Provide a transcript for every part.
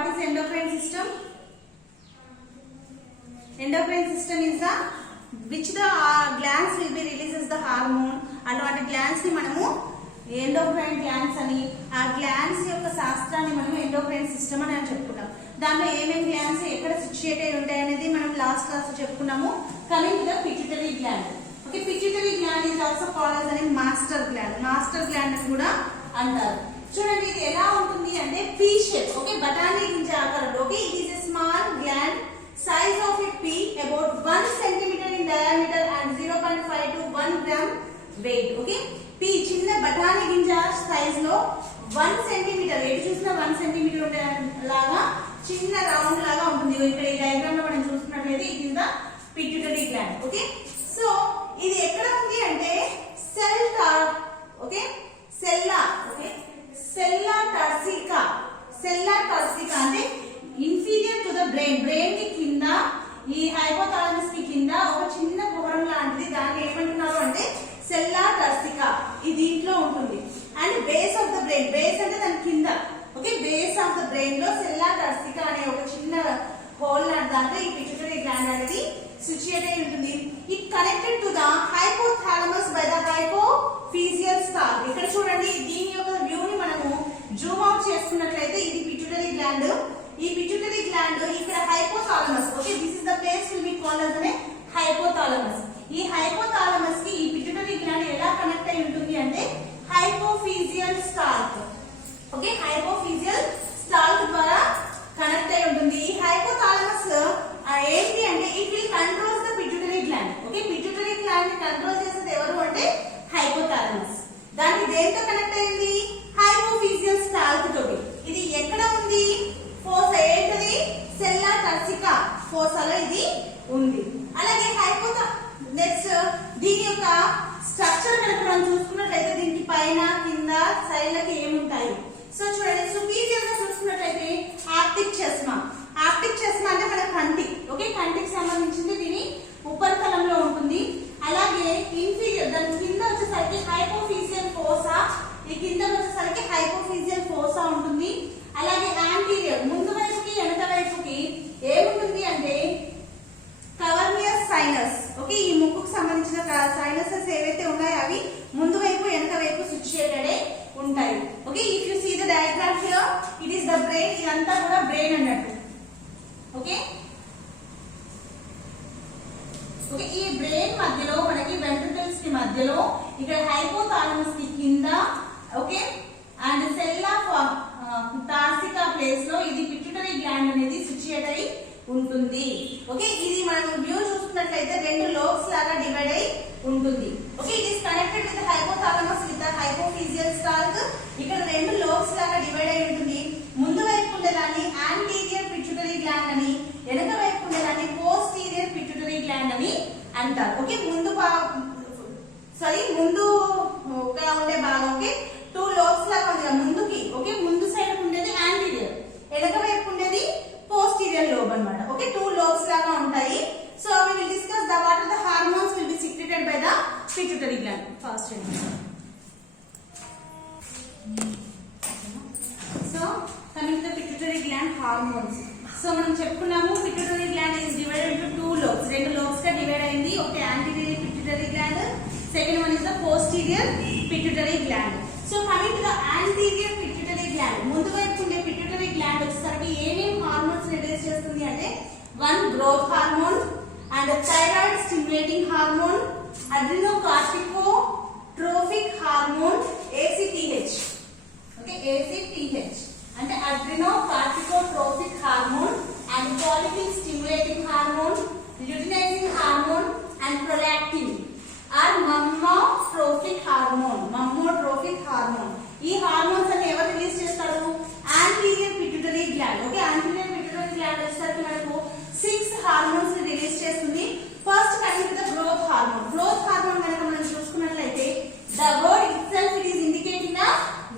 what is endocrine system? Endocrine system is the which the glands will be releases the hormone. అటువంటి glands ని మనము endocrine glands అని, ఆ glands యొక్క శాస్త్రాన్ని మనం ఎండోక్రైన్ సిస్టమ్ అని చెప్పుకుంటాం. దాంట్లో ఏమేమి గ్లాండ్స్ ఎక్కడ సిచ్యుయేట్ అయి ఉంటాయి అనేది మనం లాస్ట్ క్లాస్ లో చెప్పుకున్నాము. Coming to the pituitary gland. Okay, pituitary gland is also called as master gland. Master gland అని కూడా అంటారు. చూడండి ఇది ఎలా ఉంటుంది అంటే పీ షేప్. ఓకే, బఠానీ గింజ ఆకారంలో. Okay, it is a small gland size of a pea about 1 centimeter in diameter and 0.5 to 1 gram weight. Okay, pea చిన్న బఠానీ గింజ సైజ్ లో 1 సెంటీమీటర్, ఎటు చూసినా 1 సెంటీమీటర్ ఉండే లాగా చిన్న రౌండ్ లాగా ఉంటుంది. ఇక్కడ ఈ డయాగ్రామ్ లో మనం చూస్తున్నట్లయితే it is the pituitary gland. Okay, so ఇది ఎక్కడ ఉంది అంటే సెల్ ఓకే సెల్లా. ఓకే, సెల్లా టర్సికా. సెల్లా టర్సికా అంటే inferior to the brain. Brain కి కింద ఈ హైపోథాలమస్ కి కింద ఒక చిన్న కుహరం లాంటిది, దాన్ని ఏమంటున్నారు అంటే సెల్లా టర్సికా. ఇది దీంట్లో ఉంటుంది. And base of the brain, base అంటే దాని కింద. Okay, base of the brain లో సెల్లా టర్సికా అనే ఒక చిన్న హోల్ లాంటి దాంట్లో ఈ పిట్యూటరీ గ్లాండ్ అనేది సిచ్యుయేట్ అయి ఉంటుంది. It connected to the hypothalamus by the hypophyseal stalk. ఇక్కడ చూడండి, దీని యొక్క వ్యూ ని మనము జూమ్ అవుట్ చేసుకున్నట్లయితే ఇది పిట్యూటరీ గ్లాండ్. ఈ పిట్యూటరీ గ్లాండ్ ఇక్కడ hypothalamus. Okay, this is the place will be called as hypothalamus. ఈ హైపోథాలమస్ కి ఈ పిట్యూటరీ గ్లాండ్ ఎలా కనెక్ట్ అయి ఉంటుంది అంటే హైపోఫీజియల్ స్టాల్క్. ఓకే, హైపోఫీజియల్ స్టాల్క్ ద్వారా కనెక్ట్ అయి ఉంటుంది. ఈ హైపోథాలమస్ ఏంటి అంటే it will controls the pituitary gland. Okay, pituitary gland ని కంట్రోల్ చేసేది ఎవరు అంటే హైపోథాలమస్. దానికి దేంతో కనెక్ట్ అయింది? హైపోఫీజియల్ స్టాల్క్ తోటి. ఇది ఎక్కడ ఉంది? ఫోసా. ఏంటది? సెల్లా టర్సికా ఫోసాలో ఇది ఉంది. అలాగే నెక్స్ట్ దీని యొక్క స్ట్రక్చర్ కనుక మనం చూసుకున్నట్లయితే దీనికి పైన కింద సైడ్లకి ఏముంటాయి? సో చూడండి, సుపీరియర్ గా చూసుకున్నట్లయితే ఆప్టిక్ చెస్మా. ఆప్టిక్ చెస్మా అంటే మన కంటి. ఓకే, కంటికి సంబంధించింది దీని ఉపరితలంలో ఉంటుంది. అలాగే ఇన్ఫీరియర్ దాని కింద వచ్చేసరికి హైపోఫీజియల్ ఫోసా, ఈ కింద వచ్చేసరికి హైపోఫీజియల్ ఫోసా ఉంటుంది. అలాగే యాంటీరియర్ ముందు వైపుకి వెనక వైపుకి ఏముంటుంది అంటే కవర్నియస్ సైనస్. ఓకే, ఈ ముక్కుకు సంబంధించిన సైనసెస్ ఏవైతే ఉన్నాయో అవి ముందు వైపు వెనక వైపు సిచ్యుయేటెడ్ ఉంటాయి. Okay, if you see the diagram here it is the brain. ఇదంతా కూడా బ్రెయిన్ అన్నట్టు. ఓకే, ఓకే, ఈ బ్రెయిన్ మధ్యలో మనకి వెంట్రికల్స్ కి మధ్యలో ఇక్కడ హైపోథాలమస్ కి కింద ఓకే అండ్ సెల్లా టార్సికా ప్లేస్ లో ఇది పిట్యూటరీ గ్లాండ్ అనేది సిచ్యుయేట్ అయి ఉంటుంది. ఓకే, ఇది మనం వ్యూ చూస్తున్నట్లయితే రెండు లోబ్స్ లాగా డివైడ్ అయి ఉంటుంది. Okay, it is connected with hypothalamus with hypophyseal stalk. ఇక్కడ రెండు లోబ్స్ లాగా డివైడ్ అయి ఉంటుంది. ముందు వైపు ఉండేదాన్ని యాంటీరియర్ పిట్యూటరీ గ్లాండ్ అని, వెనక వైపు ఉండేదాన్ని పోస్టీరియర్ పిట్యూటరీ గ్లాండ్ అని అంటారు. ఓకే, ముందుగా ఉండే భాగం ఓకే టూ లోబ్స్ లాగా ఉంది ముందుకి. ఓకే, ముందు సైడ్ ఉండేది యాంటీరియర్, వెనక వైపు ఉండేది పోస్టీరియర్ లోబ్ అన్నమాట. ఓకే, టూ లోబ్స్ లాగా ఉంటాయి. So we will discuss the what are the hormones will be secreted by the pituitary gland first. So coming to the pituitary gland hormones. So మనం చెప్పుకున్నాము pituitary gland is divided into two lobes. రెండు lobes గా divide అయింది. ఒకటి anterior pituitary gland, second one is the posterior pituitary gland. So coming to the anterior pituitary gland, ముందు వైపు ఉండే pituitary gland వచ్చేసరికి ఏమేం హార్మోన్స్ రిలీజ్ చేస్తుంది అంటే one growth hormone and thyroid stimulating hormone, adrenocorticotrophic hormone ACTH. Okay, ACTH అంటే adrenocorticotrophic hormone and follicle stimulating hormone, luteinizing hormone and prolactin or mammotrophic hormone. Mammotrophic hormone ఈ hormones అన్ని ఎవరు release చేస్తారు? Anterior pituitary gland. Okay, anterior pituitary gland వచ్చేసరికి మనకు 6 hormones ని release చేస్తుంది. First coming to the growth hormone. Growth hormone కనుక మనం చూసుకున్నట్లయితే the word itself it is indicating the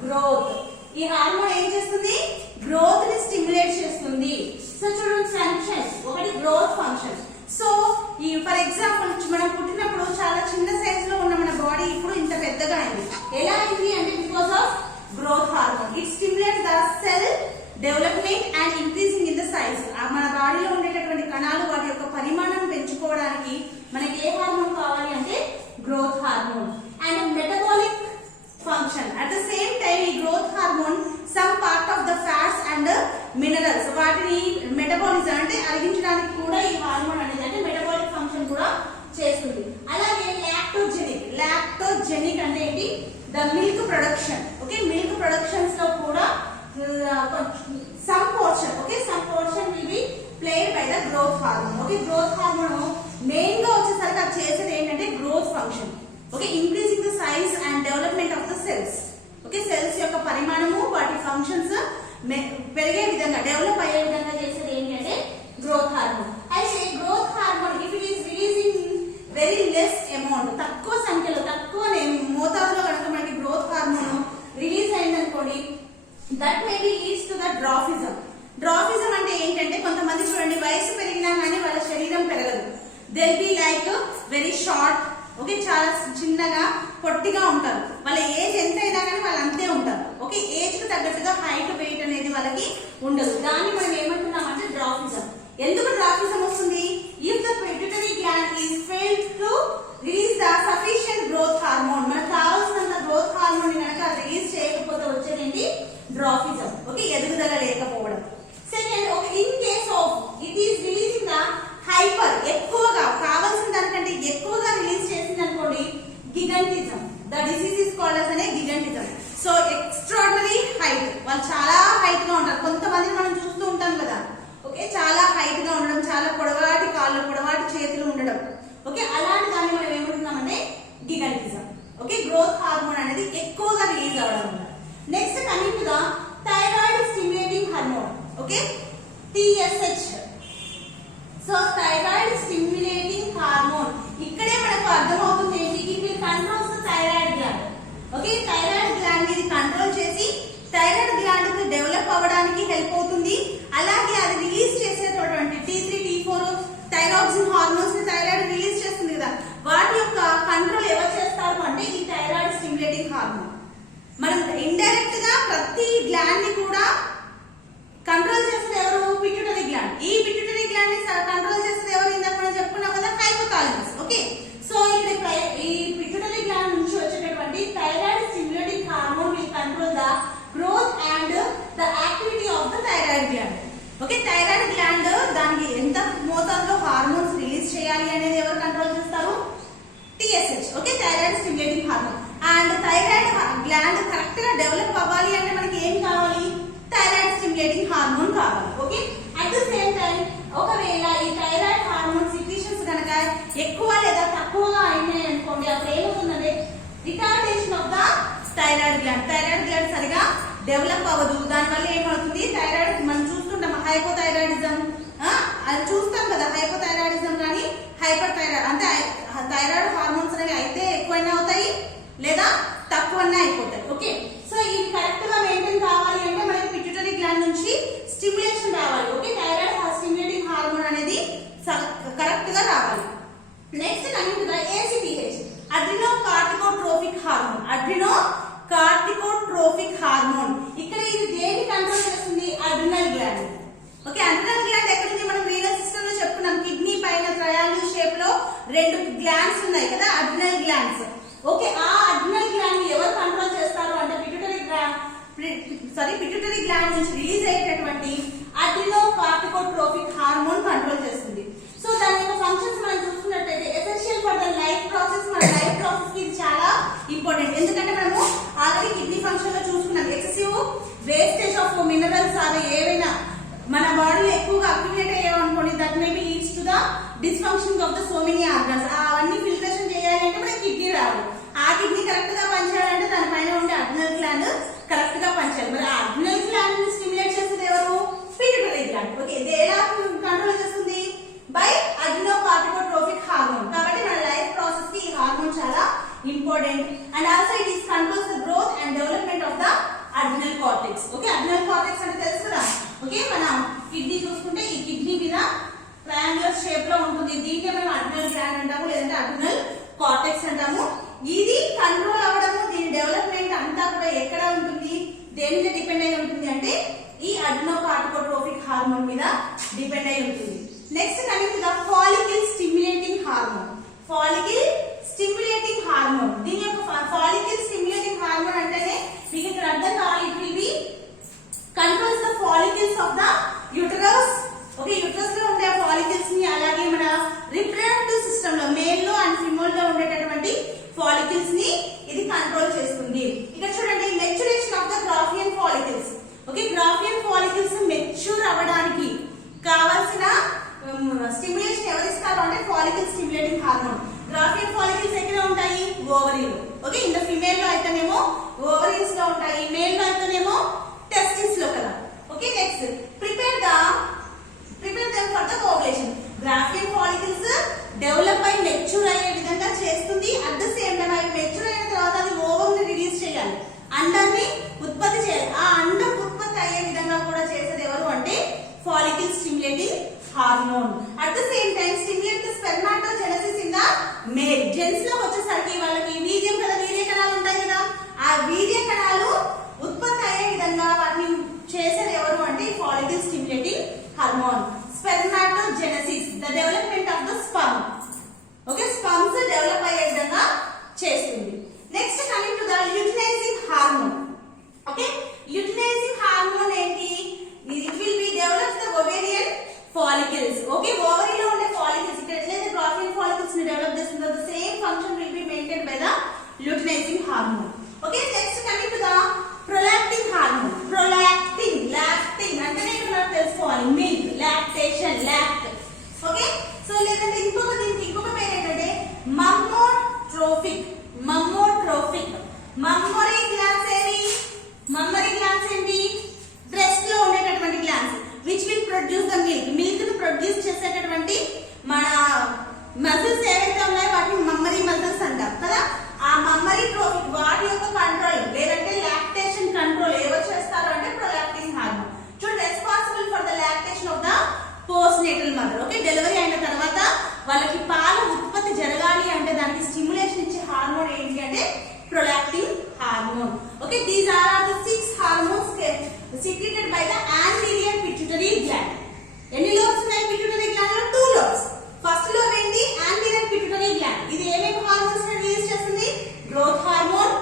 growth. ఈ హార్మోన్ ఏం చేస్తుంది? గ్రోత్ ని స్టిమ్యులేట్ చేస్తుంది. సో చూడండి, ఫంక్షన్ ఒకటి గ్రోత్ ఫంక్షన్. సో ఈ ఫర్ ఎగ్జాంపుల్ మనం పుట్టినప్పుడు చాలా చిన్న సైజ్ లో ఉన్న మన బాడీ ఇప్పుడు ఇంత పెద్దగా అయింది. ఎలా అయింది అంటే because of growth hormone. It stimulates the cell development and increasing in the size. మన బాడీలో ఉండేటటువంటి కణాలు వాటి యొక్క పరిమాణం పెంచుకోవడానికి మనకి ఏ హార్మోన్ కావాలి అంటే growth hormone. And metabolic function at the same time ఈ growth hormone some part of the fats and minerals వాటిని మెటబాలిజం అంటే అరిగించడానికి కూడా ఈ హార్మోన్ అనేది అంటే మెటబాలిక్ ఫంక్షన్ కూడా చేస్తుంది. అలాగే లాక్టోజెనిక్ అంటే ఏంటి the milk production. Okay, milk productions లో కూడా some portion will be played by the growth hormone. Okay, growth hormone main గా వచ్చేసరికి అది చేసేది ఏంటంటే growth function. Okay, increasing the size and development of the cells. Okay, cells యొక్క పరిమాణము వాటి ఫంక్షన్స్ పెరిగే విధంగా డెవలప్ అయ్యే విధంగా చేసేది ఏంటంటే గ్రోత్ హార్మోన్. అయితే growth hormone if it is releasing very less amount తక్కువ సంఖ్యలో తక్కువ మోతాదులో కనుక మనకి గ్రోత్ హార్మోన్ రిలీజ్ అయిందనుకోండి that may be leads to the dwarfism. Dwarfism అంటే ఏంటంటే కొంతమంది చూడండి వయసు పెరిగినా కానీ వాళ్ళ శరీరం పెరగదు. they'll be like very short. Okay, చాలా చిన్నగా పొట్టిగా ఉంటారు. వాళ్ళ ఏజ్ ఎంత అయినా కానీ వాళ్ళు అంతే ఉంటారు. ఓకే, ఏజ్ కు తగ్గట్టుగా హైట్ వెయిట్ అనేది వాళ్ళకి ఉండదు. దాన్ని మనం ఏమంటున్నాం అంటే డ్వార్ఫిజం. ఎందుకు డ్వార్ఫిజం వస్తుంది? if the pituitary gland is failed to release the sufficient growth hormone. మనకు కావాల్సినంత గ్రోత్ హార్మోన్ కనుక రిలీజ్ చేయకపోతే వచ్చేది ఏంటి డ్వార్ఫిజం. ఓకే, ఎదుగుదల లేకపోవడం. Second, in case of it is releasing the hyper ఎక్కువగా కావాల్సిన దానికంటే ఎక్కువగా రిలీజ్ చేసింది అనుకోండి gigantism. The disease is called as అనే గిగంటిజం. సో ఎక్స్ట్రాడినరీ హైట్, వాళ్ళు చాలా హైట్ గా ఉంటారు. కొంతమందిని మనం చూస్తూ ఉంటాం కదా, ఓకే, చాలా హైట్ గా ఉండడం, చాలా పొడవాటి కాళ్ళు పొడవాటి చేతులు ఉండడం. ఓకే, అలాంటి దాన్ని మనం ఏమంటున్నామంటే గిగంటిజం. ఓకే, గ్రోత్ హార్మోన్ అనేది ఎక్కువగా రిలీజ్ అవ్వడం. Next coming to the thyroid stimulating hormone. Okay, TSH. So thyroid stimulating hormone ఇక్కడే మనకు అర్థమవుతుంది ఏంటి, it will control the thyroid gland. Okay, thyroid gland ఇది కంట్రోల్ చేసి థైరాయిడ్ గ్లాండ్ కి డెవలప్ అవ్వడానికి హెల్ప్ అవుతుంది. అలాగే అది రిలీజ్ చేసేటటువంటి T3 T4 థైరాక్సిన్ హార్మోన్స్ ని థైరాయిడ్ రిలీజ్ చేస్తుంది కదా, వాటి యొక్క కంట్రోల్ ఎవరు చేస్తారు అంటే ఈ థైరాయిడ్ స్టిమ్యులేటింగ్ హార్మోన్. మనం ఇండైరెక్ట్ గా ప్రతి గ్లాండ్ ని కూడా కంట్రోల్ చేసేది ఎవరు? Pituitary gland. ఈ పిట్యూటరీ గ్లాండ్ ని కంట్రోల్ చేసేది ఎవరు? ఇందాక మనం చెప్పుకున్నాం కదా, హైపోథాలమస్. ఓకే, సో ఇక్కడ ఈ పిట్యూటరీ గ్లాండ్ నుంచి వచ్చేటటువంటి thyroid stimulating hormone will control the growth and the activity of the thyroid gland. Okay, thyroid gland దానికి ఎంత మోతాదులో హార్మోన్స్ రిలీజ్ చేయాలి అనేది ఎవరు కంట్రోల్ చేస్తారు? TSH. Okay, thyroid stimulating hormone. And thyroid gland correct గా డెవలప్ అవ్వాలి అంటే మనకి ఏం కావాలి? థైరాయిడ్ స్టిమ్యులేటింగ్ హార్మోన్ కావాలి. Okay, at the same time ఒకవేళ ఈ థైరాయిడ్ హార్మోన్ సిక్రీషన్స్ కనుక ఎక్కువ లేదా తక్కువగా అయినాయి అనుకోండి, అప్పుడు ఏమవుతుందంటే retardation of the thyroid gland. Thyroid gland సరిగా డెవలప్ అవ్వదు. దానివల్ల ఏమవుతుంది? థైరాయిడ్ మనం చూస్తుంటాం హైపోథైరాయిడిజం, అది చూస్తాం కదా, హైపోథైరాయిడిజం కానీ హైపర్ థైరాయిడ్ అంటే థైరాయిడ్ హార్మోన్స్ అనేవి అయితే ఎక్కువైనా అవుతాయి లేదా తక్కువన్నా అయిపోతాయి. ఓకే, సో ఇది కరెక్ట్ గా మెయింటైన్ కావాలి అంటే మనకి పిట్యూటరీ గ్లాండ్ నుంచి స్టిమ్యులేషన్ రావాలి. ఓకే, థైరాయిడ్ స్టిమ్యులేటింగ్ హార్మోన్ అనేది కరెక్ట్ గా రావాలి. Next coming to ACTH, adreno corticotrophic hormone. Adreno corticotrophic hormone ఇక్కడ ఇది దేని కంట్రోల్ చేస్తుంది? Adrenal gland. Okay, adrenal gland ఎక్కడ నుంచి మనం రీనల్ సిస్టమ్ లో చెప్పుకున్నాం, కిడ్నీ పైన ట్రయాంగిల్ షేప్ లో 2 గ్లాండ్స్ ఉన్నాయి కదా, అడ్రినల్ గ్లాండ్స్. ఓకే, ఆ అడ్రినల్ గ్లాండ్ ఎవరు కంట్రోల్ చేస్తారు అంటే పిట్యూటరీ గ్లాండ్ నుంచి రిలీజ్ అయ్యేటటువంటి అడ్రినో కార్టికోట్రోఫిక్ హార్మోన్ కంట్రోల్ చేస్తుంది. సో దాని యొక్క ఫంక్షన్స్ మనం చూసుకున్నట్లయితే essential for the life process. మన లైఫ్ ప్రాసెస్ కి ఇది చాలా ఇంపార్టెంట్. ఎందుకంటే మనము ఆల్రెడీ కిడ్నీ ఫంక్షన్ లో చూసుకున్నాం, ఎక్సెసివ్ వేస్టేజ్ ఆఫ్ మినరల్స్ అవి ఏవైనా మన బాడీలో ఎక్కువగా అక్యుములేట్ అయ్యామనుకోండి, that may be leads to the dysfunctioning of the so many organs. అవన్నీ ఫిల్టరేషన్ చేయాలి అంటే మనకి కిడ్నీ రావాలి. ఆ కిడ్నీ కరెక్ట్ గా పనిచేయాలంటే దానిపైన ఉండే అడ్రినల్ గ్లాండ్ కరెక్ట్ గా పనిచేయాలి. మరి ఆ అడ్రినల్ గ్లాండ్ ని స్టిమ్యులేట్ చేసేది ఎవరు? Pituitary gland. ఓకే, ఇది ఎలా కంట్రోల్ చేస్తుంది? By adreno corticotrophic hormone. కాబట్టి మన లైఫ్ ప్రాసెస్ కి ఈ హార్మోన్ చాలా important. And also it is controls the growth and development of the adrenal cortex. Okay, adrenal cortex అంటే తెలుసు కదా. ఓకే, మనం కిడ్నీ చూసుకుంటే ఈ కిడ్నీ మీద ట్రయాంగులర్ షేప్ లో ఉంటుంది. దీన్ని మనం అడ్రినల్ గ్లాండ్ అంటాము, లేదంటే అడ్రినల్ కార్టెక్స్ అంటాము. ఇది కంట్రోల్ అవ్వడము, దీని డెవలప్మెంట్ అంతా కూడా ఎక్కడ ఉంటుంది, దేని మీద డిపెండ్ అయి ఉంటుంది అంటే ఈ అడ్రినోకార్టికోట్రోపిక్ హార్మోన్ మీద డిపెండ్ అయి ఉంటుంది. Next coming to the follicle stimulating hormone. Follicle stimulating hormone, దీని యొక్క ఫాలికల్ స్టిమ్యులేటింగ్ హార్మోన్ అంటేనే మీకు ఇక్కడ అర్థం కావాలి, it will B controls the follicles of the uterus. Okay, uterus లో ఉండే ఫాలికల్స్ ని, అలాగే మన రిప్రొడక్టివ్ సిస్టమ్ లో మేల్ లో అండ్ ఫిమేల్ లో ఉండేటటువంటి ఫాలికల్స్ ని ఇది కంట్రోల్ చేస్తుంది. ఇక్కడ చూడండి, maturation of the గ్రాఫియన్ follicles. Okay, గ్రాఫియన్ follicles mature అవ్వడానికి కావాల్సిన స్టిమ్యులేషన్ ఎవరిస్తారు అంటే ఫాలికల్ స్టిమ్యులేటింగ్ హార్మోన్. గ్రాఫియన్ ఫాలికల్స్ ఎక్కడ ఉంటాయి? ఓవరీలో. ఓకే, ఇన్ ద ఫిమేల్ లో అయితేనేమో ఓవరీస్ లో ఉంటాయి, మేల్ లో అయితేనేమో టెస్టిస్ లో కదా. Okay, next prepare them for the ovulation. గ్రాఫియన్ follicles develop అయి మెచ్యూర్ అయ్యే విధంగా చేస్తుంది. అట్ ద సేమ్ టైం అవి మెచ్యూర్ అయిన తర్వాత అది ఓవమ్ ని రిలీజ్ చేయాలి, అండాన్ని ఉత్పత్తి చేయాలి. ఆ అండం ఉత్పత్తి అయ్యే విధంగా కూడా చేసేది ఎవరు అంటే follicle stimulating hormone. At the same time stimulate the spermatogenesis in the male. Gents లో వచ్చేసరికి వాళ్ళకి వీర్యం కదా, వీర్య కణాలు ఉంటాయి కదా, ఆ వీర్య కణాలు ఉత్పత్తి అయ్యే విధంగా వాటిని చేసేది ఎవరు అంటే follicle stimulating hormone. Spermatogenesis, the development of the sperm. Okay, sperms develop అయ్యే విధంగా చేస్తుంది. Next coming to the luteinizing hormone. Okay, luteinizing hormone ఏంటి? It will be develop the ovarian follicles. Okay, ఓవరీలో ఉండే ఫాలికల్స్ ఇక్కడ ఎట్లయితే గ్రాఫియన్ ఫాలికల్స్ ని develop చేస్తుందో the same function will be maintained by the luteinizing hormone. Okay, next coming to the prolactin hormone. Prolactin, lactin అంటేనే ఇక్కడ మనకు తెలుసుకోవాలి, milk, lactation, lacked. Okay, so లేదంటే దీనికి ఇంకొక పేరు ఏంటంటే మమ్మోట్రోఫిక్. మమ్మోట్రోఫిక్. మమ్మరీ గ్లాండ్స్ ఏవి? మమ్మరీ గ్లాండ్స్ ఏంటి? బ్రెస్ట్ లో ఉండేటటువంటి glands which will produce the milk. Milk ను ప్రొడ్యూస్ చేసేటటువంటి మన మజిల్స్ ఏవైతే ఉన్నాయో వాటిని మమ్మరీ మజిల్స్ అంటాం కదా. ఆ మమ్మరీ ట్రోఫిక్ వాటి యొక్క కంట్రోల్ లేదంటే లాక్టేషన్ కంట్రోల్ ఎవరు చేస్తారు అంటే ప్రొలాక్టిన్ హార్మోన్. చూడండి, responsible for the lactation of the post natal mother. Okay, delivery అయిన తర్వాత వాళ్ళకి పాల ఉత్పత్తి జరగాలి అంటే దానికి స్టిమ్యులేషన్ ఇచ్చే హార్మోన్ ఏంటి అంటే prolactin hormone. Okay, these are the 6 hormones secreted by the anterior pituitary gland. ఎన్ని లోబ్స్ ఉన్నాయి పిట్యూటరీ గ్లాండ్ లో? 2 లోబ్స్. ఫస్ట్ లోబ్ ఏంటి? anterior pituitary gland. ఇది ఏమేమి హార్మోన్స్ ని రిలీజ్ చేస్తుంది? గ్రోత్ హార్మోన్,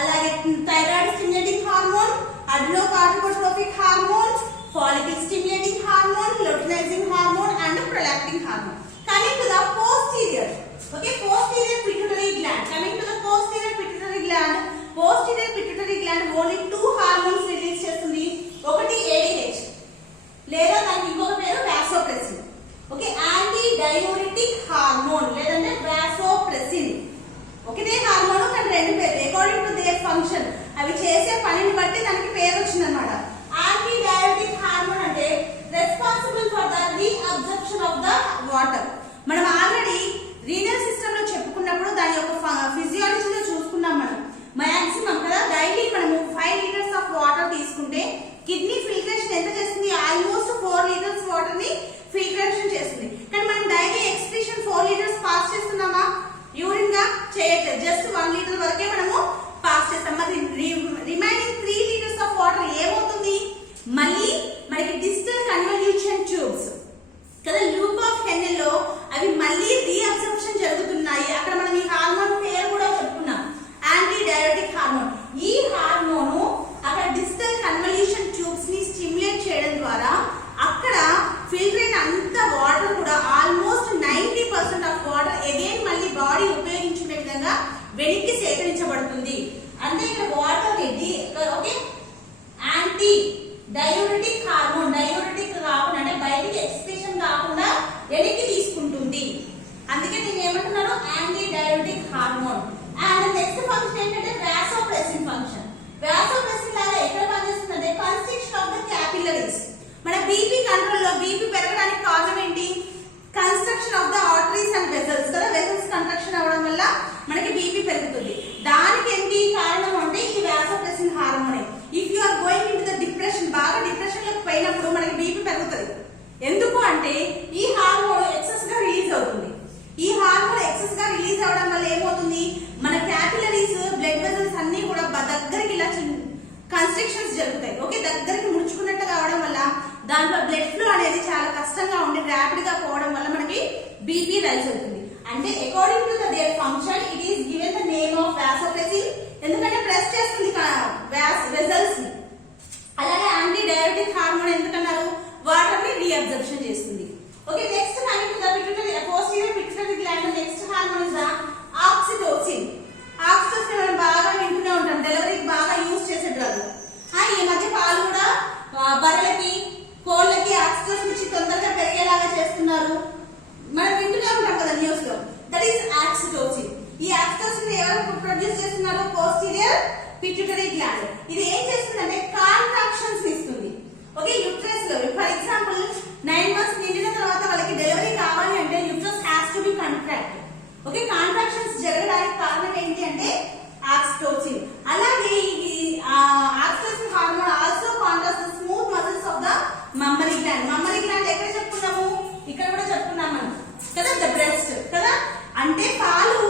అలాగే thyroid stimulating hormone, adrenocorticotropic hormone, follicle stimulating hormone, luteinizing hormone and prolactin hormone. Coming to the posterior. Okay, posterior pituitary gland. Coming to the posterior pituitary gland. Posterior pituitary gland only 2 hormones release చేస్తుంది. ఒకటి ADH లేదా దానికి ఇంకొక పేరు vasopressin. Okay, anti diuretic hormone లేదంటే vasopressin. ఒకటే hormone కానీ 2 పేర్లు అకార్డింగ్ టు దేర్ ఫంక్షన్. అవి చేసే పనిని బట్టి దానికి పేరు వచ్చిందన్నమాట. యాంటీ డయూరిటిక్ హార్మోన్ అంటే responsible for the reabsorption of the water. మనం ఆల్రెడీ రీనల్ సిస్టమ్ లో చెప్పుకున్నప్పుడు దాని యొక్క ఫిజియాలజీలో చూసుకున్నాం. మనం మాక్సిమం కదా డైలీ మనము 5 లీటర్స్ ఆఫ్ వాటర్ తీసుకుంటే కిడ్నీ ఫిల్టరేషన్ ఎంత చేస్తుంది? ఆల్మోస్ట్ 4 లీటర్స్ వాటర్ ని ఫిల్టరేషన్ చేస్తుంది. కానీ మనం డైలీ ఎక్స్క్రీషన్ 4 లీటర్స్ పాస్ చేస్తున్నామా? యూరిన్ గా చేయట్లేదు, జస్ట్ 1 లీటర్ వరకే మనము పాస్ చేస్తాం. మరి రిమైనింగ్ 3 లీటర్స్ ఆఫ్ వాటర్ ఏమవుతుంది? మళ్ళీ మనకి డిజిటల్ కన్వల్యూషన్ ట్యూబ్స్ కదా, లూప్ ఆఫ్ హెన్నెల్ లో అవి మళ్ళీ రీఅబ్జర్ప్షన్ జరుగుతున్నాయి. అక్కడ మనం ఈ హార్మోన్ పేరు కూడా చెప్పుకున్నాం, యాంటీ డయూరిటిక్ హార్మోన్. ఈ హార్మోన్ అక్కడ డిజిటల్ కన్వల్యూషన్ ట్యూబ్స్ ని స్టిమ్యులేట్ చేయడం ద్వారా అక్కడ ఫిల్టర్ అయిన అంత వాటర్ కూడా ఆల్మోస్ట్ 90% ఆఫ్ వాటర్ అగైన్ మళ్ళీ బాడీ ఉపయోగించుకునే విధంగా వెనక్కి సేకరించబడుతుంది. అంటే ఇక్కడ water okay, anti diuretic hormone diuretic కాకుండా అంటే బయటికి ఎక్స్క్రీషన్ కాకుండా వెనక్కి తీసుకుంటుంది. అందుకే దీన్ని ఏమంటున్నారు? Anti diuretic hormone. And next function ఏంటంటే వాసోప్రెసిన్ ఫంక్షన్. వాసోప్రెసిన్ లాగా ఎక్కడ పనిచేస్తుందంటే కన్స్ట్రిక్షన్ ఆఫ్ ద క్యాపిలరీస్. మన బీపీ కంట్రోల్ లో బీపీ పెరగడానికి కారణం ఏంటి? Construction of the arteries and vessels కదా. వెసల్స్ కన్స్ట్రక్షన్ అవడం వల్ల మనకి బీపీ పెరుగుతుంది. దానికి ఏంటి కారణం అంటే ఈ వాసోప్రెసిన్ హార్మోనే. If you are going into the depression, బాగా డిప్రెషన్ లోకి పోయినప్పుడు మనకి బీపీ పెరుగుతుంది. ఎందుకు అంటే ఈ హార్మోన్ ఎక్సెస్ గా రిలీజ్ అవుతుంది. ఈ హార్మోన్ ఎక్సెస్ గా రిలీజ్ అవడం వల్ల ఏమవుతుంది? మన క్యాపిలరీస్, బ్లడ్ వెసల్స్ అన్ని కూడా దగ్గరికి ఇలా కన్స్ట్రక్షన్స్ జరుగుతాయి. ఓకే, దగ్గరికి ముడుచుకున్నట్టు కావడం అనేది చాలా కష్టంగా ఉండి ర్యాపిడ్ గా పోవడం వల్ల మనకి బీపీ రైజ్ అవుతుంది. అంటే according to their function it is given the name of vasopressin. ఎందుకంటే ప్రెస్ చేస్తుంది వెజల్స్ ని. అలాగే యాంటీ డయాబెటిక్ హార్మోన్ ఎందుకన్నారు, వాటర్ ని రీఅబ్జర్ప్షన్ చేస్తుంది. Okay, next coming to the pituitary posterior pituitary gland. Next hormone is the oxytocin. Oxytocin మనం బాగా వింటూనే ఉంటాం, డెలివరీకి బాగా యూజ్ చేసే డ్రగ్. ఈ మధ్య పాలు కూడా బర్రెలకి కోళ్ళకి ఆక్సిటోసిన్ ఇచ్చి తొందరగా పెరిగేలాగా చేస్తున్నారు, మనం వింటూనే ఉంటాం కదా న్యూస్ లో. That is oxytocin. ఈ ఆక్సిటోసిన్ ఎవరు ప్రొడ్యూస్ చేస్తున్నారు, పోస్టీరియర్ పిట్యూటరీ గ్లాండ్. ఇది ఏం చేస్తుందంటే కాంట్రాక్షన్స్ ఇస్తుంది. ఓకే, యూట్రస్ లో ఫర్ ఎగ్జాంపుల్ 9 months నిండిన తర్వాత వాళ్ళకి డెలివరీ కావాలి అంటే uterus has to be contract. Okay, contractions జరగడానికి కారణం ఏంటి అంటే ఆక్సిటోసిన్. అలాగే ఈ oxytocin hormone also contracts the smooth muscles of the mammary gland. Mammary gland ఎక్కడ చెప్పుకున్నాము, ఇక్కడ కూడా చెప్పుకున్నాం మనం కదా, ద బ్రెస్ట్ కదా. అంటే పాలు